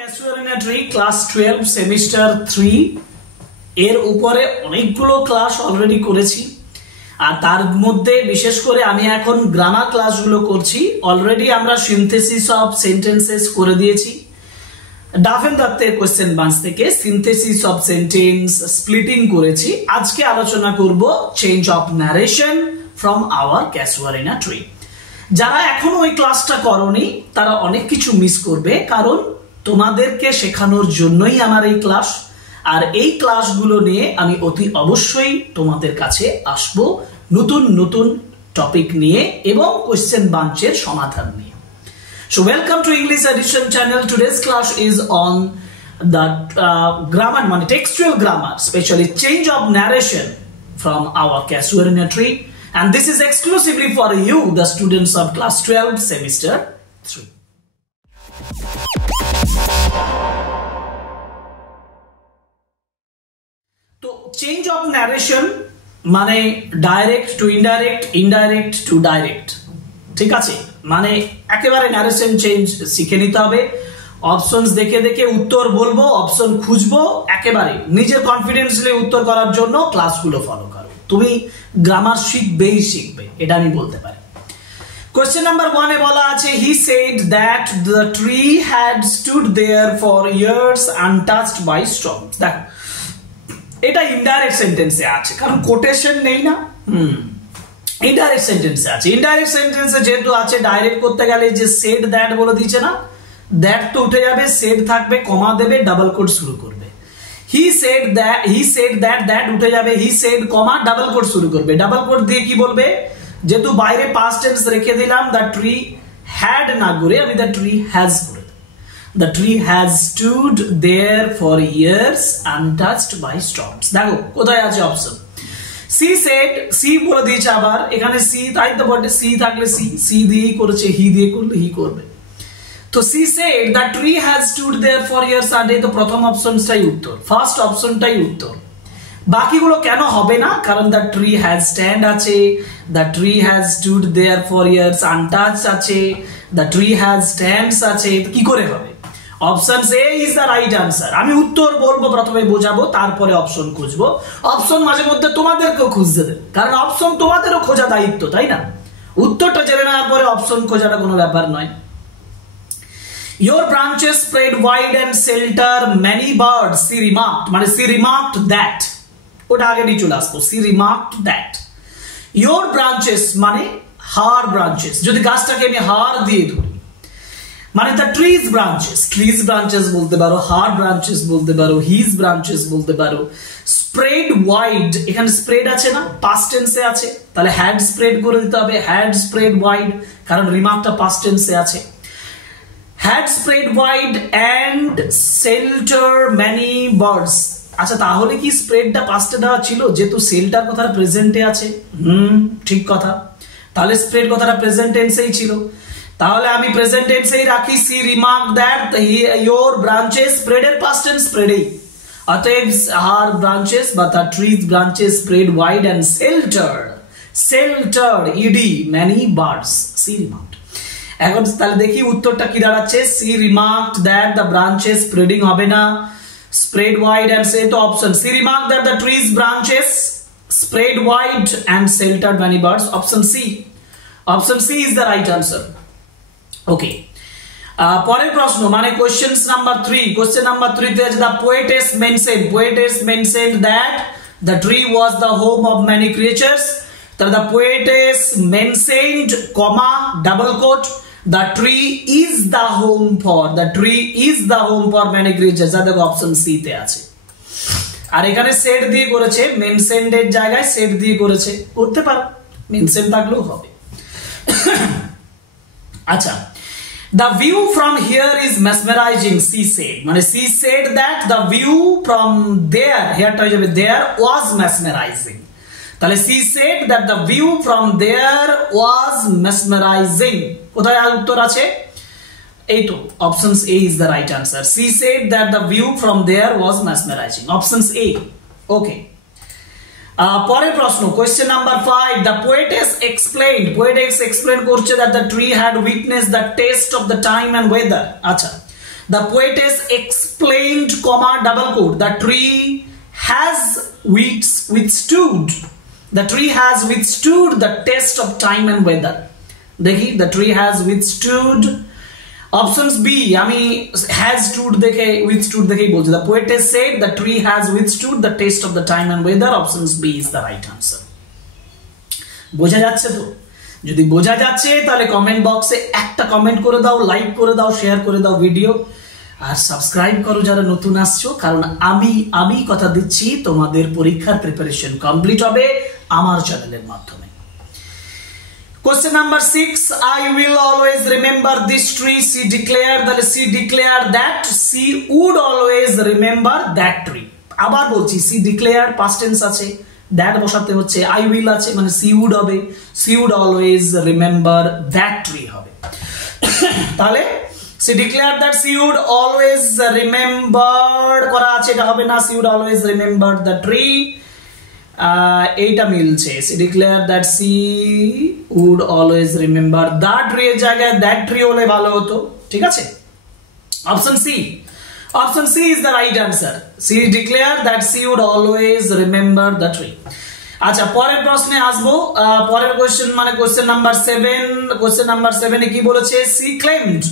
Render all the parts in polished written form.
ক্যাসুয়ালিনাটরি class 12 semester 3 এর উপরে অনেকগুলো ক্লাস অলরেডি করেছি আর তার মধ্যে বিশেষ করে আমি এখন গ্রামার ক্লাসগুলো করছি। অলরেডি আমরা সিনথেসিস অফ সেন্টেন্সেস করে দিয়েছি ডাফেন দত্তের কোশ্চেন বান্স থেকে, সিনথেসিস অফ সেন্টেন্স স্প্লিটিং করেছি। আজকে আলোচনা করব change of narration from our ক্যাসুয়ালিনাটরি। যারা এখনো ওই ক্লাসটা করনি তারা অনেক কিছু মিস করবে, কারণ তোমাদেরকে শেখানোর জন্যই আমার এই ক্লাস। আর এই ক্লাসগুলো নিয়ে আমি অতি অবশ্যই তোমাদের কাছে আসব নতুন নতুন টপিক নিয়ে এবং কোশ্চেন বাঞ্চের সমাধান নিয়ে। So welcome to English Edition channel. Today's class is on the grammar, textual grammar, especially change of narration from our casuarina-tree. And this is exclusively for you, the students of class 12 semester 3. So change of narration মানে direct to indirect, indirect to direct. ঠিক আছে, মানে একেবারে narration change শিখে নিতে হবে। Options দেখে দেখে উত্তর বলবো, অপশন খুঁজবো, একেবারে নিজের কনফিডেন্সলি উত্তর করার জন্য ক্লাসগুলো ফলো করো। তুমি গ্রামার শিখবেই শিখবে, এটা আমি বলতে পারি। কোশ্চেন নাম্বার 1 এ বলা আছে he said that the tree had stood there for years untouched by storms. দেখো এটা ইনডাইরেক্ট সেন্টেন্সে আছে, কারণ কোটেশন নেই না। ইনডাইরেক্ট সেন্টেন্সে আছে। ইনডাইরেক্ট সেন্টেন্সে যেহেতু আছে, ডাইরেক্ট করতে গেলে যে সেড দ্যাট বলে দিচ্ছে না, দ্যাট তো উঠে যাবে, সেড থাকবে, কমা দেবে, ডাবল কোট শুরু করবে। হি সেড দ্যাট, দ্যাট উঠে যাবে, he said comma double quote শুরু করবে। ডাবল কোট দিয়ে কি বলবে, যেহেতু বাইরে পাস্ট টেন্স রেখে দিলাম, দ্য ট্রি হ্যাড না করে আমি দ্য ট্রি হ্যাজ করে দেব। The tree has stood there for years untouched by storms. দেখো কোথায় আছে অপশন। সি সেড, সি বলে দিয়েছে আবার এখানে সি, তাই তো বটে, সি থাকলে সি, সি দিয়েই করেছে, হি দিয়ে করলে হি করবে। তো she said the tree has stood there for years, আর এই তো প্রথম অপশনটাই উত্তর, ফার্স্ট অপশনটাই উত্তর। বাকিগুলো কেন হবে না, কারণ দ্য ট্রি হ্যাজ স্ট্যান্ড আছে, the tree has stood there for years untouched আছে, দ্য ট্রি হ্যাজ স্ট্যান্ডস আছে, কি করে হবে? Option A is the right answer. আমি উত্তর বলবো, প্রথমে বোঝাবো, তারপরে অপশন খুঁজবো। অপশন মাঝে মধ্যে তোমাদেরকেও খুঁজতে দেবে, কারণ অপশন তোমাদেরও খোঁজা দায়িত্ব, তাই না? উত্তরটা জেনে নেওয়ার পরে অপশন খোঁজাটা কোনো ব্যাপার নয়। Your branches spread wide and shelter many birds, she remarked, মানে she remarked that, ওটা আগে নিয়ে চলে আসবো, she remarked that. Your branches মানে her branches, যদি গাছটাকে আমি হার দিয়ে ধরি, মানে the trees branches বলতে পারো, her branches বলতে পারো, his branches বলতে পারো। spread wide, এখানে spread আছে না, past tense এ আছে, তাহলে had spread করে দিতে হবে, had spread wide, কারণ রিমার্কটা past tense এ আছে। had spread wide and shelter many birds। আচ্ছা, তাহলে কি স্প্রেডটা পাস্টে দেওয়া ছিল, যেহেতু সেল্টার কথাটা প্রেজেন্টে আছে? ঠিক কথা, তাহলে স্প্রেড কথাটা প্রেজেন্ট টেন্সেই ছিল, তাহলে আমি প্রেজেন্ট টেন্সেই রাখি। She remark that your branches, spread এর পাস্ট টেন্স স্প্রেডেই, অতএব হার ব্রাঞ্চেস বা the trees branches spread wide and sheltered ED many birds, she remarked. এখন তাহলে দেখি উত্তরটা কি দাঁড়াচ্ছে। She remarked that the branches, spreading হবে না, স্প্রেড ওয়াইড এন্ড সে তো option. She remarked that the trees branches spread wide and sheltered many birds, option C. Option C is the right answer. ওকে, পরের প্রশ্ন মানে কোশ্চেন নাম্বার 3। কোশ্চেন নাম্বার 3 তে আছে the poetess mentioned that the tree was the home of many creatures. তাহলে the poetess mentioned comma double quote the tree is the home for many creatures. দেখো option C তে আছে, আর এখানে shed দিয়ে করেছে, mentioned এর জায়গায় সেড দিয়ে করেছে, করতে পারো, মেনশন থাকলেও হবে। আচ্ছা, the view from here is mesmerizing, she said, মানে she said that the view from there, হেয়ারটা হয়ে যাবে there, was mesmerizing। তাহলে she said that the view from there was mesmerizing। কোথায় উত্তর আছে? এই তো options A is the right answer. she said that the view from there was mesmerizing, options A. Okay, পরের প্রশ্ন question number 5 the poetess explain করছে that the tree had witness the test of the time and weather. আচ্ছা, The poetess explained, comma, double quote, the tree has withstood the test of time and weather. देखी, the tree has withstood. Options B, আমি has stood দেখে withstood দেখেই বলছি। The poetess said the tree has withstood the test of the time and weather. Options B is the right answer. বোঝা যাচ্ছে তো? যদি বোঝা যাচ্ছে তাহলে কমেন্ট বক্সে একটা কমেন্ট করে দাও, লাইক করে দাও, শেয়ার করে দাও ভিডিও, আর সাবস্ক্রাইব করো যারা নতুন আসছো, কারণ আমি কথা দিচ্ছি তোমাদের পরীক্ষার প্রিপারেশন কমপ্লিট হবে আমার চ্যানেলের মাধ্যমে। Question number 6, I will always remember this tree, she declared, that she declared that she would always remember that tree. আবার বলছি, she declared past tense আছে, that বসাতে হচ্ছে, I will আছে মানে she would হবে, she would always remember that tree হবে। তাহলে she declared that she would always remember করা আছে, এটা হবে না, she would always remember the tree, এইটা মিলছে, she declared that she would always remember the tree এর জায়গায় that tree হলে ভালো হতো, ঠিক আছে। Option C is the right answer. She declared that she would always remember the tree. আচ্ছা, পরের প্রশ্নে আসবো। পরের কোশ্চেন মানে কোশ্চেন নাম্বার 7 এ কি বলেছে? She claimed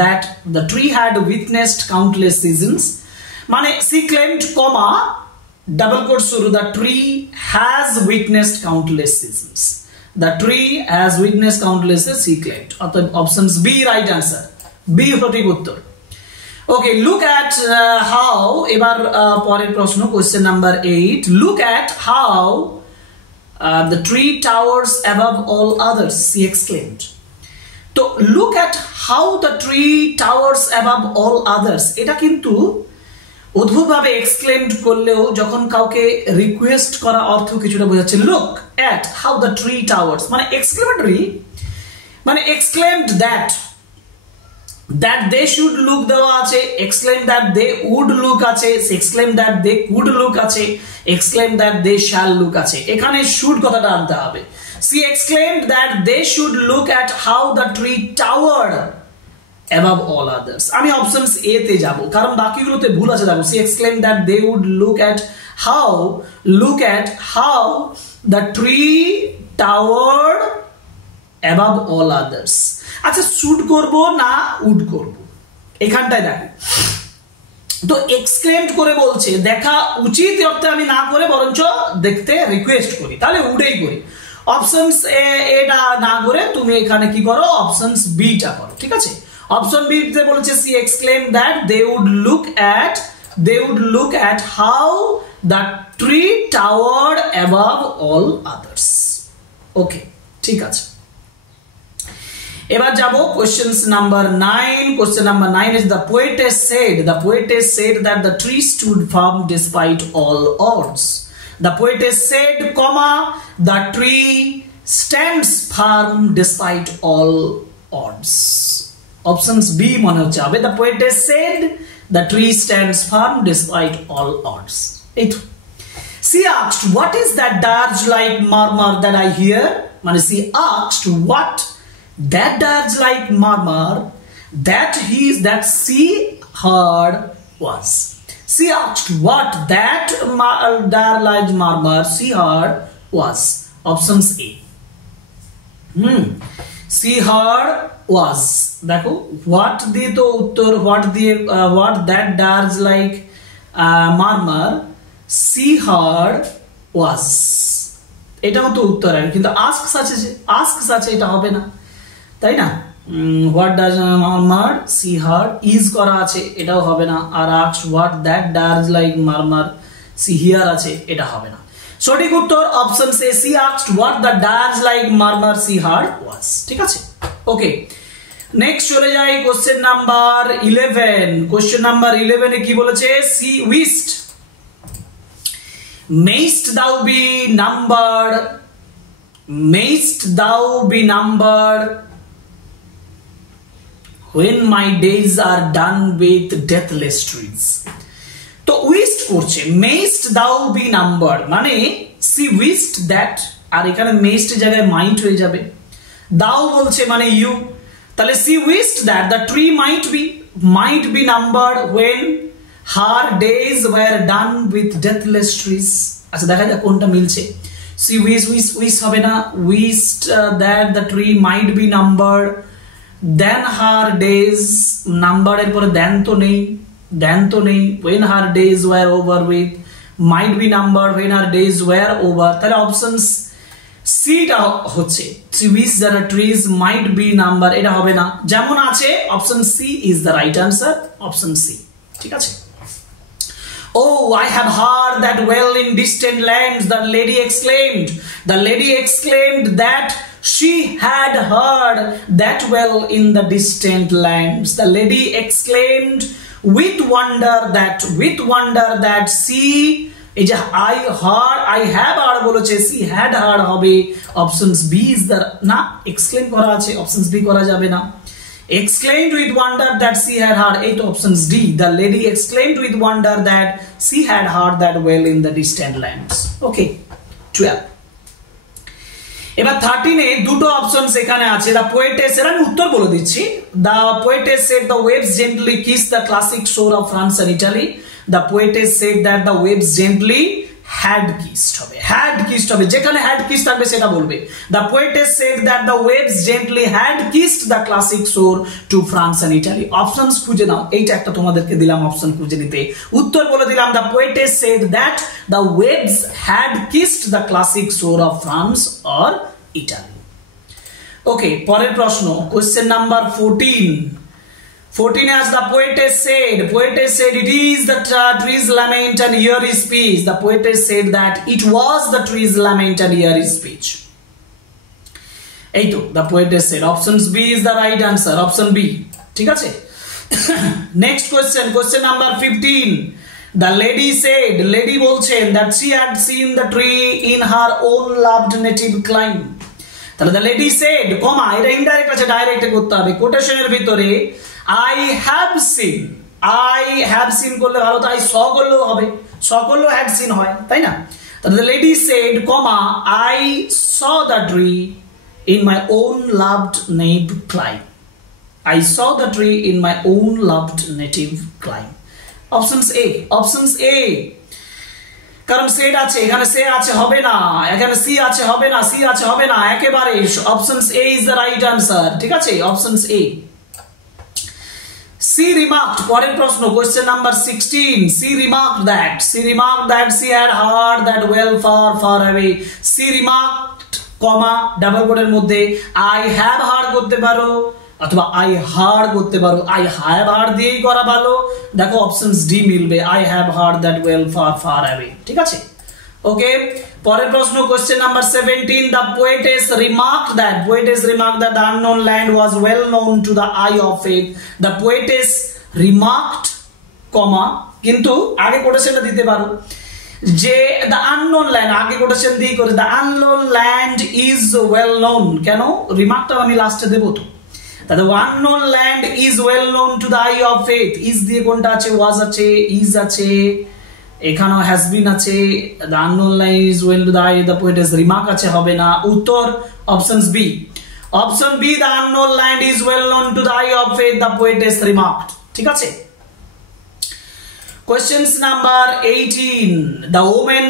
that the tree had witnessed countless seasons, মানে she claimed, comma, double quote শুরু, the tree has witnessed countless seasons. The tree has witnessed countless seasons, she claimed. অতএব options B right answer, B সঠিক উত্তর। Okay, look at how, এবার পরের প্রশ্ন question number 8, look at how the tree towers above all others, she exclaimed. তো look at how the tree towers above all others, এটা কিন্তু অদ্ভুতভাবে exclaimed করলেও যখন কাউকে রিকোয়েস্ট করা অর্থ কিছুটা বোঝাচ্ছে। Look at how the tree towers মানে এক্সক্লেমেটরি, মানে exclaimed that they should look দেওয়া আছে, exclaim that they would look আছে, exclaim that they could look আছে, exclaim that they shall look আছে। এখানে শুড কথাটা আনতে হবে। She exclaimed that they should look at how the tree tower above all others. আমি অপশনস এ তে যাব, কারণ বাকিগুলোতে ভুল আছে। দেখো, she exclaimed that they would look at how the tree towered above all others. আচ্ছা, শুড করব না উড করব, এখানটায় দেখো তো এক্সক্লেমড করে বলছে, দেখা উচিত অর্থে আমি না করে বরঞ্চ দেখতে রিকোয়েস্ট করি, তাহলে উডেই করি। অপশনস এটা না করে তুমি এখানে কি করো, অপশনস বি টা করো, ঠিক আছে। অপশন বি তে বলেছে she exclaimed that they would look at how the tree towered above all others. ওকে, ঠিক আছে। এবার যাব questions number 9। Question number 9 is the poetess said that the tree stood firm despite all odds. The poetess said, comma, the tree stands firm despite all odds. Options B মনে হচ্ছে হবে। The poetess said the tree stands firm despite all odds. এই তো। She asked, what is that dirge like murmur that I hear? মানে she asked what that dirge like murmur that she heard was. She asked what that dirge like murmur she heard was. Options A. She heard was, দেখো what দিয়ে তো উত্তর, what দিয়ে what that does like murmur she heard was, এটাও তো উত্তর আছে, কিন্তু asks আছে এটা হবে না, তাই না। what does murmur she heard is করা আছে, এটাও হবে না। আর asked what that does like murmur she hear আছে, এটা হবে না। সঠিক উত্তর option C, she asked what the dirge like murmur she heard was, ঠিক আছে। ওকে, নেক্সট চলে যাই কোশ্চেন নাম্বার 11। কোশ্চেন নাম্বার 11 এ কি বলেছে? she wished, mayst thou be numbered when my days are done with deathless trees. তো wished করছে, mayst thou be numbered মানে she wished that, আর এখানে mayst এর জায়গায় might হয়ে যাবে, thou বলছে মানে you, তাহলে she wished that the tree might be, might be numbered when her days were done with deathless trees. আচ্ছা দেখা যাক কোনটা মিলছে। She wish হবে না, wished that the tree might be numbered, then her days, numbered এর পরে then তো নেই, when her days were over with, might be numbered when her days were over, তাহলে অপশনস সি টা হচ্ছে she wished that the trees might be numbered, এটা হবে না, যেমন আছে option C is the right answer, option C. ঠিক আছে। Oh, I have heard that well in distant lands, the lady exclaimed. The lady exclaimed that she had heard that well in the distant lands. The lady exclaimed with wonder that she, এই যে I have heard বলেছে, she had heard হবে, options B is the, না exclaim করা আছে, options B করা যাবে না। Exclaimed with wonder that she had heard, এই তো options D, the lady exclaimed with wonder that she had heard that well in the distant lands. Okay, 12. এবার 13 এ দুটো অপশনস এখানে আছে। the poetess, এর আমি উত্তর বলে দিচ্ছি। the poetess said the waves gently kissed the classic shore of France and Italy. the poetess said that the waves gently had kissed হবে, যেখানে had kissed থাকবে সেটা বলবে। the poetess said that the waves gently had kissed the classic shore to France and Italy. Options খুঁজে নাও, এইটা একটা তোমাদেরকে দিলাম অপশন খুঁজে নিতে, উত্তর বলে দিলাম the poetess said that the waves had kissed the classic shore of France or Italy. Okay, পরের প্রশ্ন, question number 14 as the poetess said it is the tree's lament and here is speech. The poetess said that it was the tree's lament and here is speech. এই তো the poetess said, options B is the right answer, option B। ঠিক আছে। next question number 15, the lady said, lady বলছেন that she had seen the tree in her own loved native clime. তাহলে the lady said, কমা, এটা indirect আছে, direct করতে হবে, কোটেশনের ভিতরে I have seen করলে ভালো, তো I saw করলেও হবে, saw করলেও had seen হয়, তাই না? তাহলে the lady said, comma, I saw the tree in my own loved native clime. I saw the tree in my own loved native clime. Options A, কারণ set আছে এখানে, সে আছে হবে না, এখানে সি আছে হবে না, একেবারে options A is the right answer। ঠিক আছে, অপশনস A। She remarked, পরের প্রশ্ন, question number 16, she remarked that she had heard that well far away. She remarked, comma, double কোটের মধ্যে I have heard করতে পারো অথবা I heard করতে পারো, I have heard দিয়েই করা ভালো। দেখো অপশনস ডি মিলবে, I have heard that well far away। ঠিক আছে। ওকে, পরের প্রশ্ন, question number 17, the poetess remarked that the unknown land was well known to the eye of faith. The poetess remarked, কমা, কিন্তু আগে কোটেশনটা দিতে পারো যে the unknown land, আগে কোটেশন দিয়ে করে the unknown land is well known, কেন রিমার্কটা আমি লাস্টে দেব, তো the unknown land is well known to the eye of faith, is দিয়ে কোনটা আছে, was আছে, is আছে, এখানেও has been আছে, the unknown land is well to the eye, the poetess remark আছে, হবে না, উত্তর options B, option B, the unknown land is well known to the eye of faith, the poetess remarked। ঠিক আছে। Questions number 18, the woman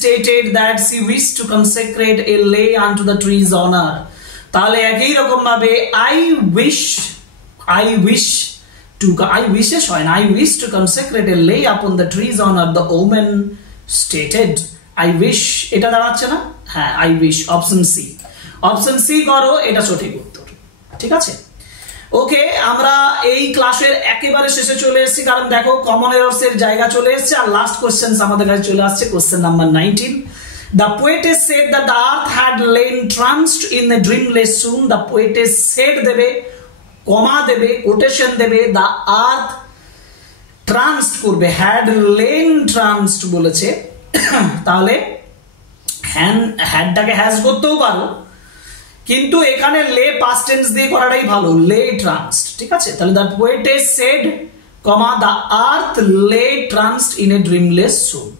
stated that she wished to consecrate a lay unto the tree's honor। তাহলে একই রকম ভাবে I wish to consecrate a lay upon the tree's honor, the woman stated, I wish, এটা দাঁড়াচ্ছে না, হ্যাঁ I wish, option C করো, এটা সঠিক উত্তর। ঠিক আছে। ওকে, আমরা এই ক্লাসের একেবারে শেষে চলে এসেছি, কারণ দেখো কমন এরর্স এর জায়গা চলে এসেছে, আর লাস্ট কোশ্চেন আমাদের কাছে চলে আসছে, question number 19, the poetess said that the earth had lain tranced in a dreamless swoon। the poetess said দেবে, কমা দেবে, কোটেশন দেবে, the earth tranced করবে, had lain tranced বলেছে, তাহলে হ্যাডটাকে হ্যাজ করতেও পারো, কিন্তু এখানে লে পাস্ট টেন্স দিয়ে করাটাই ভালো, লে ট্রান্সড। ঠিক আছে, তাহলে the poetess said, comma, the earth lay tranced in a dreamless swoon,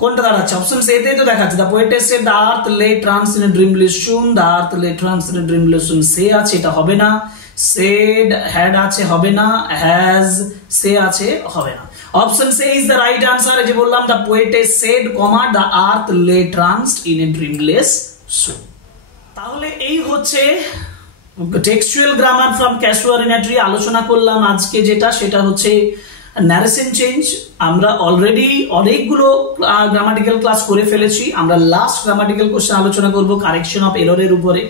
কোনটা দাঁড়াচ্ছে, অপশন এ তে তো দেখাচ্ছে the poetess said the earth lay tranced in a dreamless swoon, the earth lay tranced in a dreamless swoon, সে আছে, এটা হবে না, said had আছে হবে না, has say আছে হবে না। Option say is the right answer. এই যে বললাম the poetess shed comma the earth লে ট্রান্সড ইন এ ড্রিমলেস স্লিপ। তাহলে এই হচ্ছে টেক্সচুয়াল গ্রামার ফ্রম ক্যাসুয়ারিনাটরি আলোচনা করলাম আজকে, যেটা সেটা হচ্ছে ন্যারেশন চেঞ্জ। আমরা অলরেডি অনেকগুলো গ্রামাটিক্যাল ক্লাস করে ফেলেছি। আমরা লাস্ট গ্রামাটিক্যাল কোশ্চেন আলোচনা করব কারেকশন অফ এররের উপরে।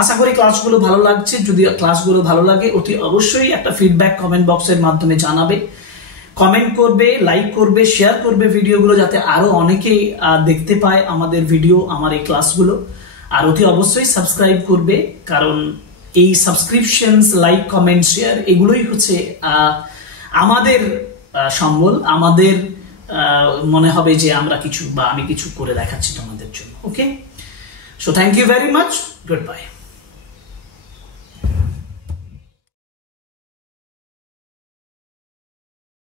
আশা করি ক্লাসগুলো ভালো লাগছে। যদি ক্লাসগুলো ভালো লাগে অতি অবশ্যই একটা ফিডব্যাক কমেন্ট বক্সের মাধ্যমে জানাবে, কমেন্ট করবে, লাইক করবে, শেয়ার করবে ভিডিওগুলো, যাতে আরো অনেকেই দেখতে পায় আমাদের ভিডিও, আমার এই ক্লাসগুলো। আর অতি অবশ্যই সাবস্ক্রাইব করবে, কারণ এই সাবস্ক্রিপশনস, লাইক, কমেন্ট, শেয়ার এগুলোই হচ্ছে আমাদের সম্বল। আমাদের মনে হবে যে আমরা কিছু বা আমি কিছু করে দেখাচ্ছি তোমাদের জন্য। Okay, so thank you very much, good by.